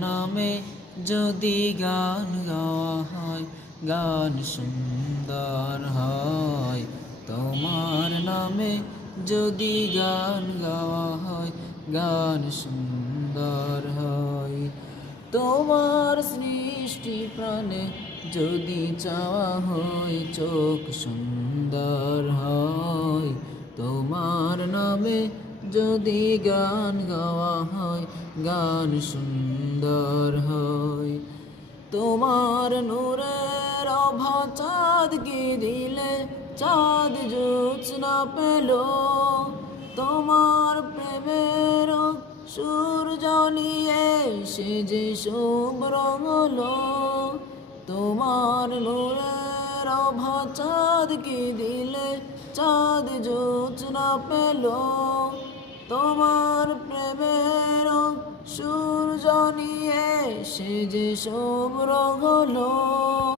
নামে যদি গান গাওয়া হয়, গান সুন্দর হয়। তোমার নামে যদি গান গাওয়া হয়, গান সুন্দর হয়। তোমার সৃষ্টি প্রাণে যদি চাওয়া হয়, চোখ সুন্দর হয়। তোমার নামে যদি গান গাওয়া হয়, গান সুন্দর হয়। তোমার নূরের আভা চাঁদকে দিলে, চাঁদ জোছনা পেল। তোমার প্রেমের সূর্য নিয়ে সে যে শুভ্র হলো। তোমার নূরের আভা চাঁদকে দিলে, চাঁদ জোছনা পেল। তোমার প্রেমের সূর্য নিয়ে সে যে শুভ্র হলো।